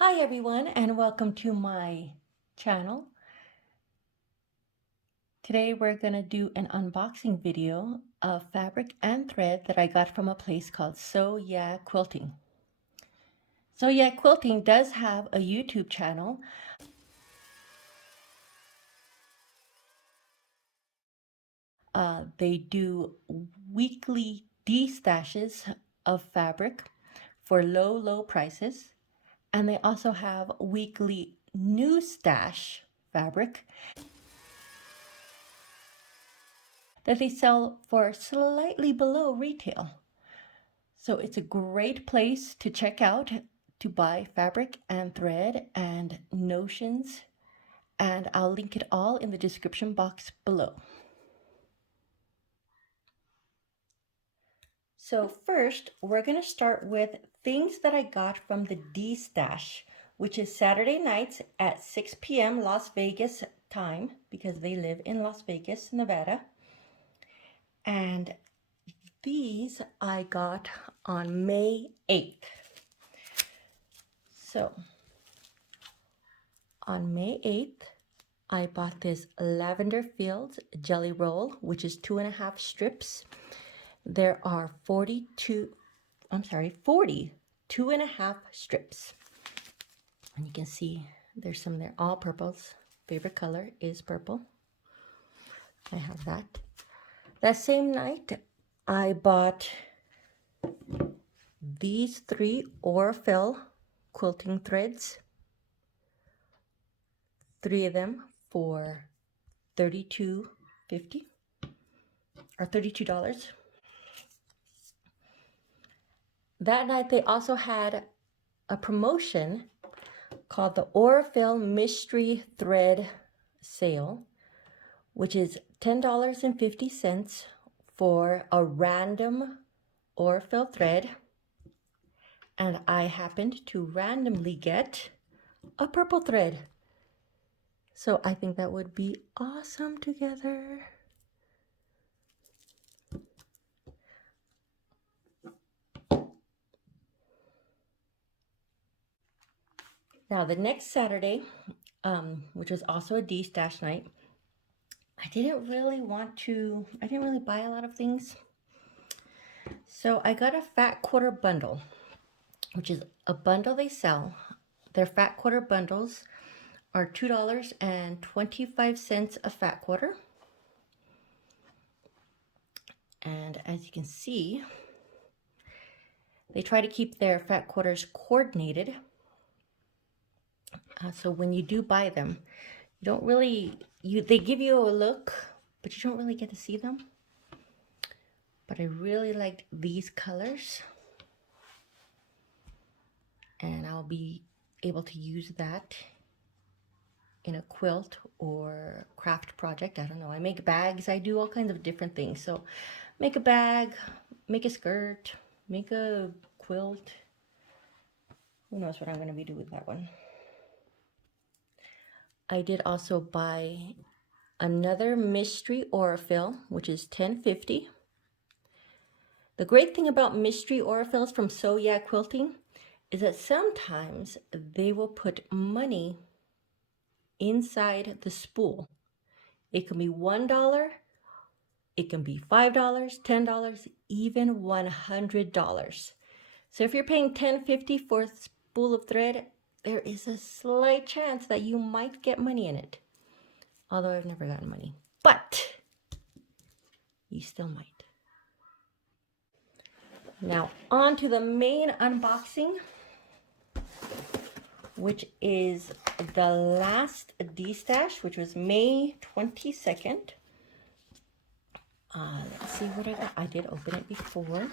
Hi everyone and welcome to my channel. Today we're going to do an unboxing video of fabric and thread that I got from a place called Sew Yeah Quilting. Sew Yeah Quilting does have a YouTube channel. They do weekly destashes of fabric for low prices, and they also have weekly new stash fabric that they sell for slightly below retail. So it's a great place to check out to buy fabric and thread and notions, and I'll link it all in the description box below. So first, we're going to start with things that I got from the Destash, which is Saturday nights at 6 p.m. Las Vegas time, because they live in Las Vegas, Nevada. And these I got on May 8th. So on May 8th, I bought this Lavender Fields jelly roll, which is 2.5 strips. There are 40 2.5 strips. And you can see there's some there, all purples. Favorite color is purple. I have that. That same night, I bought these 3 Orfil quilting threads. 3 of them for $32.50 or $32. That night they also had a promotion called the Orfil Mystery Thread Sale, which is $10.50 for a random Orfil thread. And I happened to randomly get a purple thread. So I think that would be awesome together. Now the next Saturday, which was also a D-stash night, I didn't really buy a lot of things. So I got a fat quarter bundle, which is a bundle they sell. Their fat quarter bundles are $2.25 a fat quarter. And as you can see, they try to keep their fat quarters coordinated. So when you do buy them, you don't really, they give you a look, but you don't really get to see them. But I really liked these colors, and I'll be able to use that in a quilt or craft project. I don't know. I make bags. I do all kinds of different things. So make a bag, make a skirt, make a quilt. Who knows what I'm going to be doing with that one. I did also buy another mystery Orfil, which is $10.50. The great thing about mystery Orfils from Sew Yeah Quilting is that sometimes they will put money inside the spool. It can be $1, it can be $5, $10, even $100. So if you're paying $10.50 for a spool of thread, there is a slight chance that you might get money in it. Although I've never gotten money, but you still might. Now on to the main unboxing, which is the last D-stash, which was May 22nd. Let's see what I got. I did open it before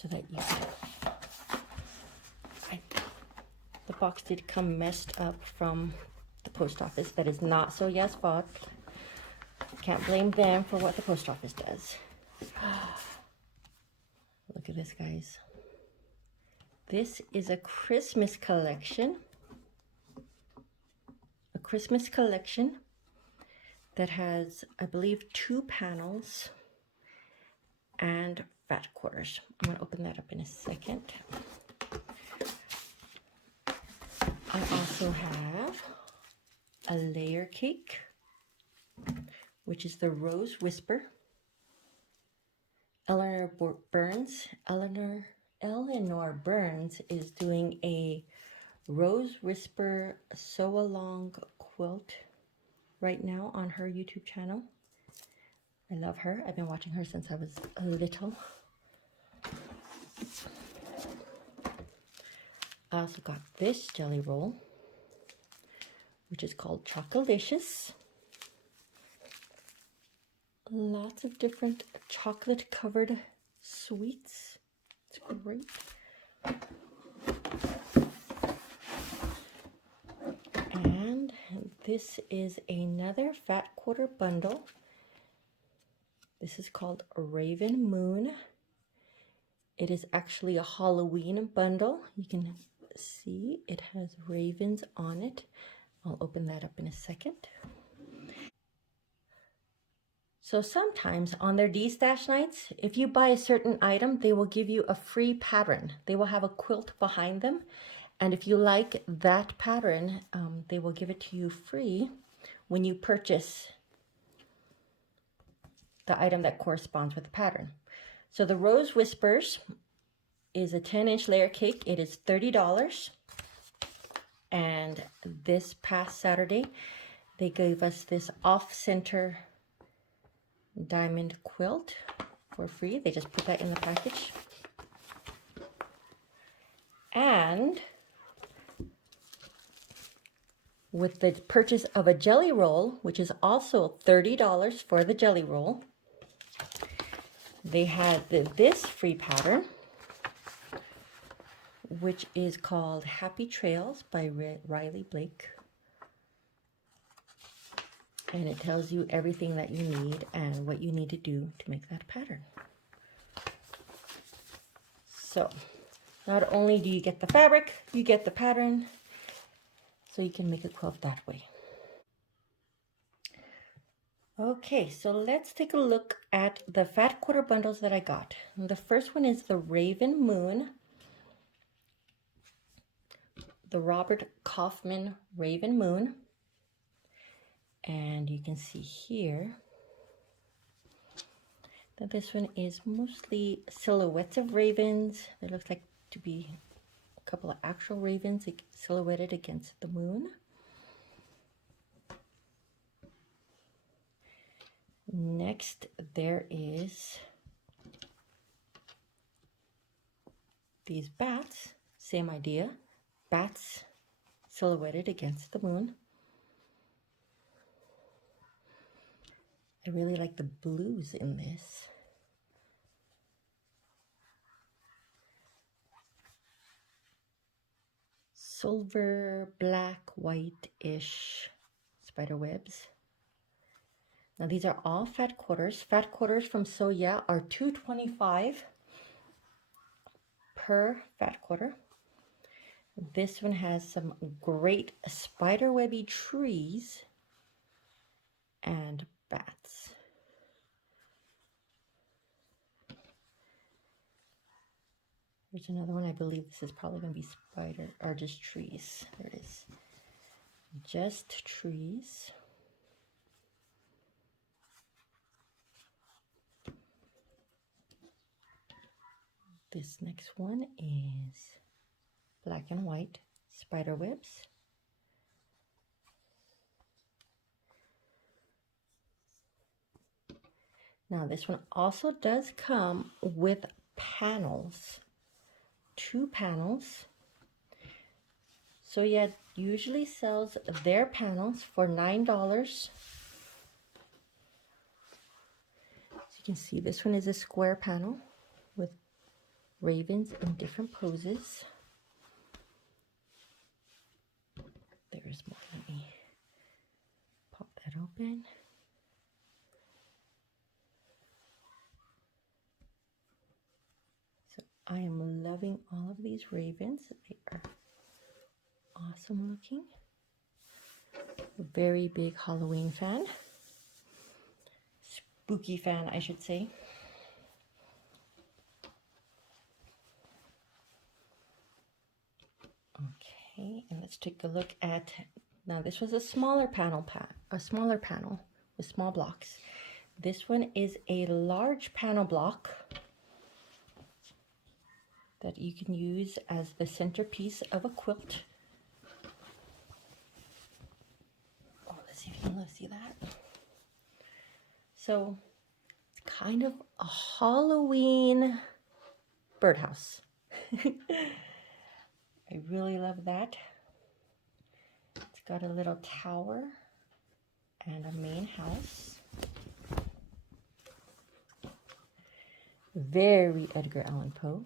so that you can... The box did come messed up from the post office. That is not Sew Yeah's fault. Can't blame them for what the post office does. Look at this, guys. This is a Christmas collection. A Christmas collection that has, I believe, 2 panels and fat quarters. I'm going to open that up in a second. I also have a layer cake, which is the Rose Whisper. Eleanor Burns is doing a Rose Whisper sew along quilt right now on her YouTube channel. I love her. I've been watching her since I was little. I also got this jelly roll, which is called Chocolicious. Lots of different chocolate covered sweets. It's great. And this is another fat quarter bundle. This is called Raven Moon. It is actually a Halloween bundle. You can see it has ravens on it. I'll open that up in a second. So sometimes on their Destash nights, if you buy a certain item, they will give you a free pattern. They will have a quilt behind them. And if you like that pattern, they will give it to you free when you purchase the item that corresponds with the pattern. So the Rose Whispers is a 10-inch layer cake. It is $30. And this past Saturday, they gave us this off-center diamond quilt for free. They just put that in the package. And with the purchase of a jelly roll, which is also $30 for the jelly roll, they had this free pattern, which is called Happy Trails by Riley Blake. And it tells you everything that you need and what you need to do to make that pattern. So not only do you get the fabric, you get the pattern, so you can make a quilt that way. Okay, so let's take a look at the fat quarter bundles that I got. The first one is the Raven Moon, the Robert Kaufman Raven Moon. And you can see here that this one is mostly silhouettes of ravens. There looks like to be a couple of actual ravens silhouetted against the moon. Next, there is these bats, same idea, bats silhouetted against the moon. I really like the blues in this. Silver, black, white-ish spider webs. Now these are all fat quarters. Fat quarters from Sew Yeah are $2.25 per fat quarter. This one has some great spiderwebby trees and bats. There's another one. I believe this is probably going to be spider or just trees. There it is. Just trees. This next one is black and white spider webs. Now this one also does come with panels, 2 panels. So yeah, usually sells their panels for $9. So you can see this one is a square panel with ravens in different poses. There's more. Let me pop that open. So I am loving all of these ravens. They are awesome looking. A very big Halloween fan. Spooky fan, I should say. Okay. Okay, and let's take a look at, now this was a smaller panel with small blocks. This one is a large panel block that you can use as the centerpiece of a quilt. Oh, let's see if you can see that. So it's kind of a Halloween birdhouse. I really love that. It's got a little tower and a main house. Very Edgar Allan Poe.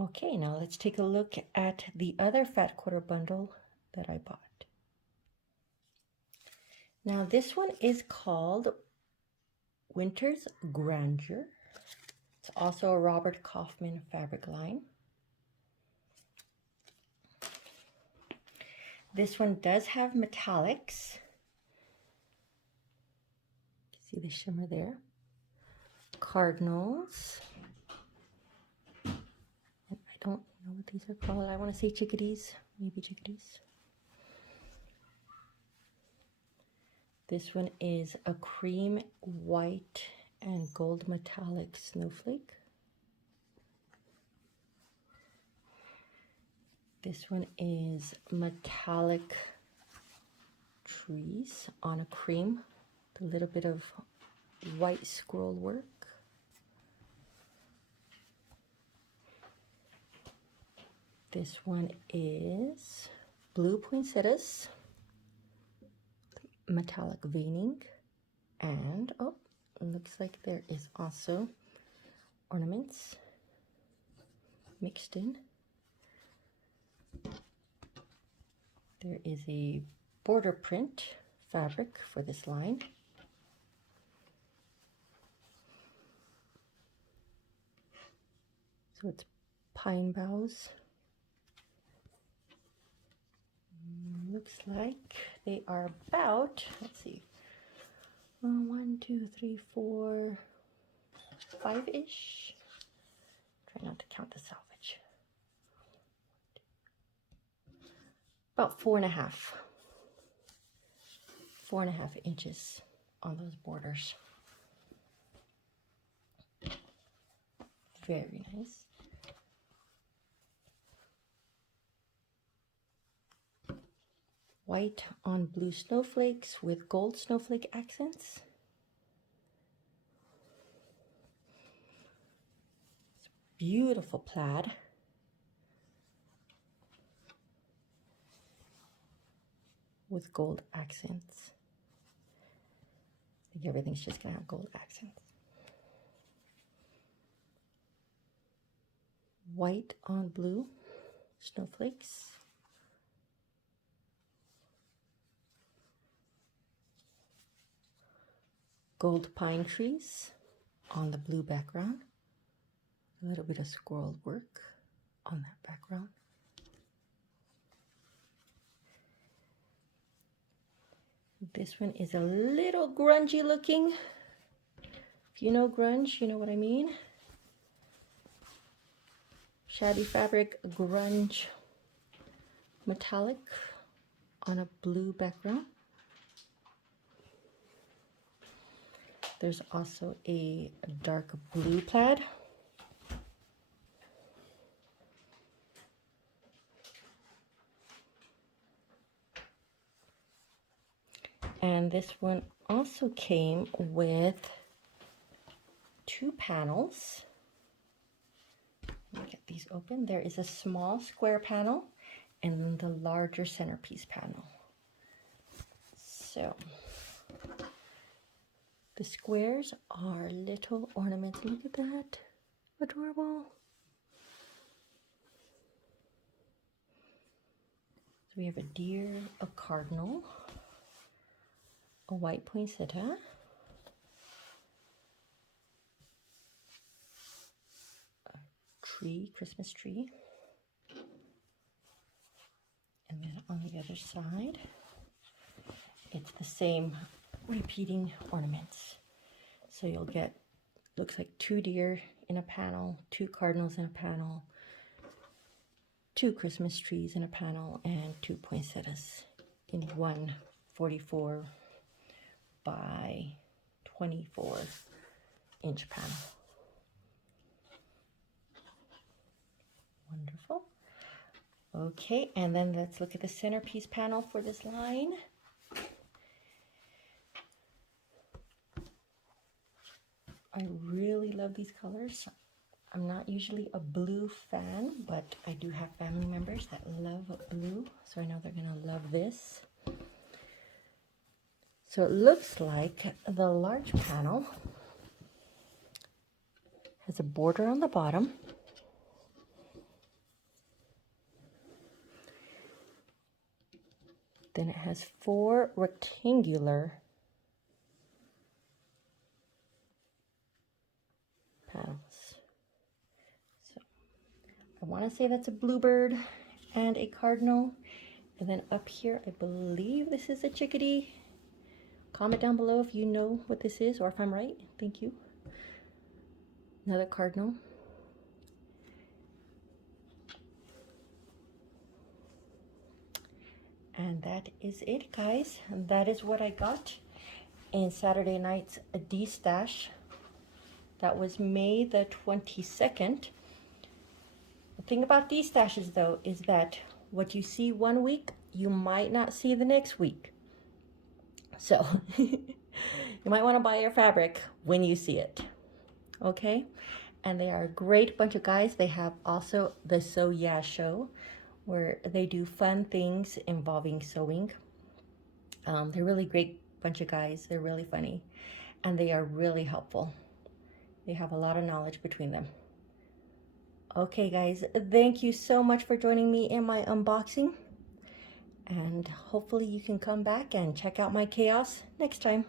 Okay, now let's take a look at the other fat quarter bundle that I bought. Now this one is called Winter's Grandeur. It's also a Robert Kaufman fabric line. This one does have metallics. See the shimmer there? Cardinals. And I don't know what these are called. I want to say chickadees, maybe chickadees. This one is a cream white and gold metallic snowflake. This one is metallic trees on a cream with a little bit of white scroll work. This one is blue poinsettias, metallic veining, and oh, it looks like there is also ornaments mixed in. There is a border print fabric for this line. So it's pine boughs. Looks like they are about, let's see, 1, 2, 3, 4, 5-ish. Try not to count the salvage. About 4.5 inches on those borders. Very nice. White on blue snowflakes with gold snowflake accents. It's beautiful plaid. With gold accents. I think everything's just gonna have gold accents. White on blue snowflakes. Gold pine trees on the blue background. A little bit of scroll work on that background. This one is a little grungy looking. If you know grunge, you know what I mean. Shabby fabric, grunge, metallic on a blue background. There's also a dark blue plaid. And this one also came with 2 panels. Let me get these open. There is a small square panel and then the larger centerpiece panel. So the squares are little ornaments. Look at that. Adorable. So we have a deer, a cardinal, a white poinsettia, a tree, Christmas tree, and then on the other side, it's the same repeating ornaments. So you'll get, looks like 2 deer in a panel, 2 cardinals in a panel, 2 Christmas trees in a panel, and 2 poinsettias in one 44 by 24 inch panel. Wonderful. Okay, and then let's look at the centerpiece panel for this line. I really love these colors. I'm not usually a blue fan, but I do have family members that love blue, so I know they're gonna love this. So it looks like the large panel has a border on the bottom. Then it has 4 rectangular panels. So I want to say that's a bluebird and a cardinal. And then up here, I believe this is a chickadee. Comment down below if you know what this is or if I'm right. Thank you. Another cardinal. And that is it, guys. And that is what I got in Saturday night's Destash. That was May the 22nd. The thing about Destashes, though, is that what you see one week, you might not see the next week. So you might want to buy your fabric when you see it. Okay? And they are a great bunch of guys. They have also the Sew Yeah show, where they do fun things involving sewing. They're really great bunch of guys. They're really funny, and they are really helpful. They have a lot of knowledge between them. Okay, guys, thank you so much for joining me in my unboxing, and hopefully you can come back and check out my chaos next time.